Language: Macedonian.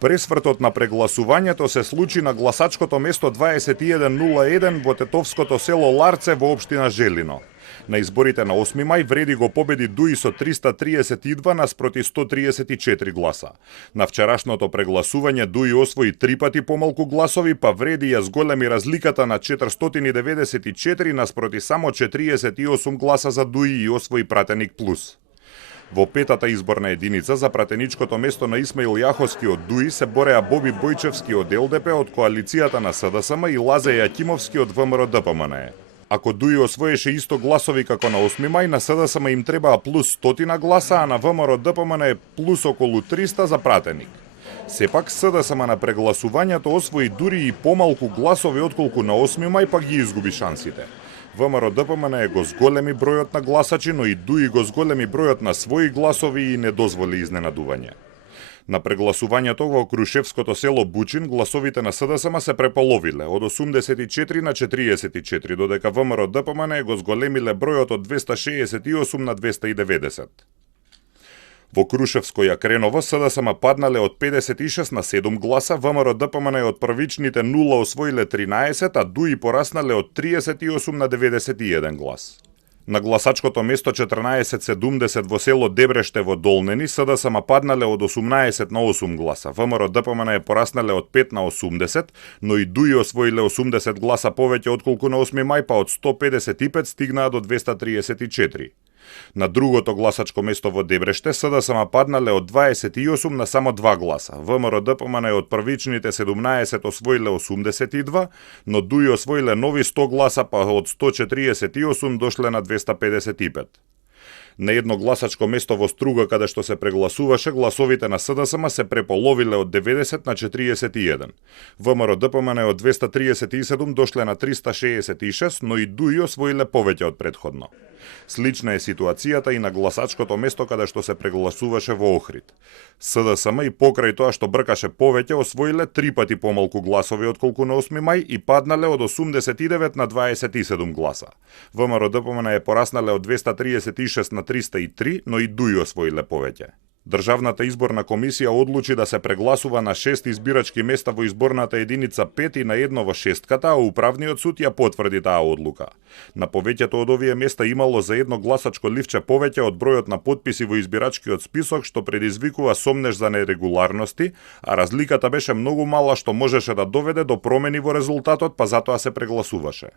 Пресвртот на прегласувањето се случи на гласачкото место 2101 во тетовското село Ларце во општина Желино. На изборите на 8 мај Вреди го победи Дуи со 332 наспроти 134 гласа. На вчерашното прегласување Дуи освои 3 пати помалку гласови, па Вреди ја зголеми разликата на 494 наспроти само 48 гласа за Дуи и освои пратеник плюс. Во петата изборна единица за пратеничкото место на Исмаил Јаховски од Дуи се бореа Боби Бојчевски од ЛДП од коалицијата на СДСМ и Лазе Јакимовски од ВМРО-ДПМНЕ. Ако Дуи освоеше исто гласови како на 8 мај, на СДСМ им требаа плюс 100 гласа, а на ВМРО-ДПМНЕ плюс околу 300 за пратеник. Сепак СДСМ на прегласувањето освои дури и помалку гласови отколку на 8 мај, па ги изгуби шансите. ВМРО-ДПМНЕ го зголеми бројот на гласачи, но и Дуи го зголеми бројот на своји гласови и не дозволи изненадување. На прегласувањето во Крушевското село Бучин гласовите на СДСМ се преполовиле од 84 на 44, додека ВМРО-ДПМНЕ го зголемиле бројот од 268 на 290. Во Крушевско и Акреново СДСМ паднале од 56 на 7 гласа, ВМРО-ДПМНЕ од првичните 0 освоиле 13, а Дуи пораснале од 38 на 91 глас. На гласачкото место 1470 во село Дебреште во Долнени СДСМ паднале од 18 на 8 гласа. ВМРО-ДПМНЕ пораснале од 5 на 80, но и Дуи освоиле 80 гласа повеќе отколку на 8 мај, па од 155 стигнаа до 234. На другото гласачко место во Дебреште СДСМ паднале од 28 на само 2 гласа. ВМРО-ДПМНЕ од првичните 17 освоиле 82, но Дуи освоиле нови 100 гласа, па од 148 дошле на 255. На едно гласачко место во Струга, каде што се прегласуваше, гласовите на СДСМ се преполовиле од 90 на 41. ВМРО-ДПМНЕ од 237 дошле на 366, но и Дуи освоиле повеќе од претходно. Слична е ситуацијата и на гласачкото место каде што се прегласуваше во Охрид. СДСМ и покрај тоа што бркаше повеќе освоиле 3 пати помалку гласови отколку на 8 мај и паднале од 89 на 27 гласа. ВМРО-ДПМНЕ пораснале од 236 на 303, но и Дуи освоиле повеќе. Државната изборна комисија одлучи да се прегласува на 6 избирачки места во изборната единица 5 и на едно во шестката, а управниот суд ја потврди таа одлука. На повеќето од овие места имало за едно гласачко ливче повеќе од бројот на потписи во избирачкиот список, што предизвикува сомнеж за нерегуларности, а разликата беше многу мала што можеше да доведе до промени во резултатот, па затоа се прегласуваше.